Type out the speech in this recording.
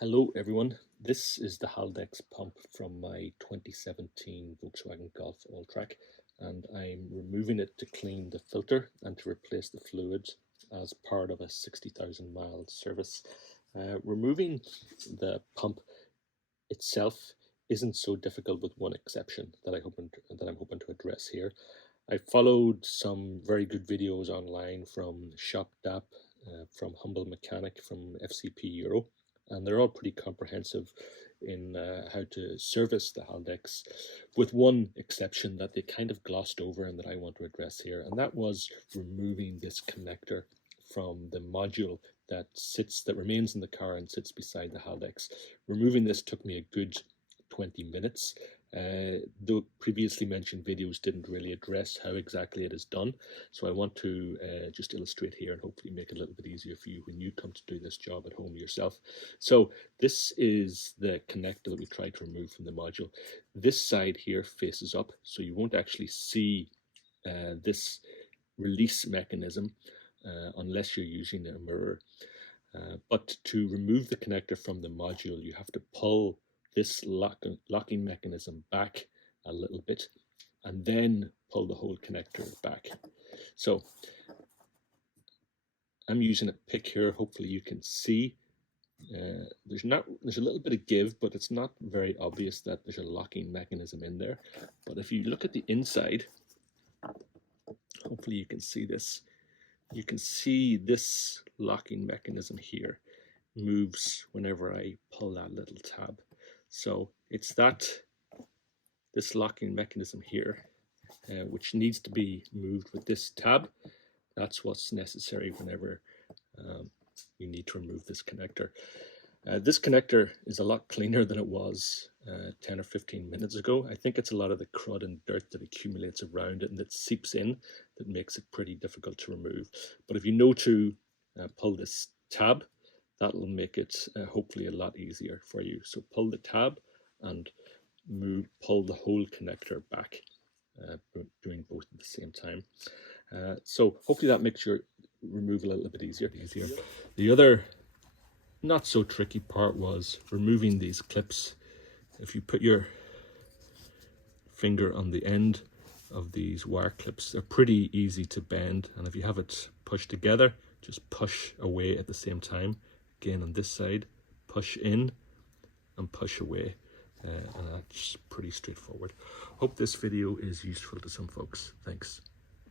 Hello everyone, this is the Haldex pump from my 2017 Volkswagen Golf All-Track, and I'm removing it to clean the filter and to replace the fluids as part of a 60,000 mile service. Removing the pump itself isn't so difficult, with one exception that I'm hoping to address here. I followed some very good videos online from Shop DAP, from Humble Mechanic, from FCP Euro, and they're all pretty comprehensive in how to service the Haldex, with one exception that they kind of glossed over and that I want to address here, and that was removing this connector from the module that remains in the car and sits beside the Haldex. Removing this took me a good 20 minutes. The previously mentioned videos didn't really address how exactly it is done, so I want to just illustrate here and hopefully make it a little bit easier for you when you come to do this job at home yourself. So this is the connector that we tried to remove from the module. This side here faces up, so you won't actually see this release mechanism unless you're using a mirror. But to remove the connector from the module, you have to pull this locking mechanism back a little bit and then pull the whole connector back. So I'm using a pick here. Hopefully you can see there's a little bit of give, but it's not very obvious that there's a locking mechanism in there. But if you look at the inside, hopefully you can see this. You can see this locking mechanism here moves whenever I pull that little tab. So it's this locking mechanism here, which needs to be moved with this tab. That's what's necessary whenever you need to remove this connector. This connector is a lot cleaner than it was 10 or 15 minutes ago. I think it's a lot of the crud and dirt that accumulates around it and that seeps in that makes it pretty difficult to remove. But if you know to pull this tab, that'll make it hopefully a lot easier for you. So pull the tab and pull the whole connector back, doing both at the same time. So hopefully that makes your removal a little bit easier. The other not so tricky part was removing these clips. If you put your finger on the end of these wire clips, they're pretty easy to bend, and if you have it pushed together, just push away at the same time. Again, on this side, push in and push away, and that's pretty straightforward. Hope this video is useful to some folks. Thanks.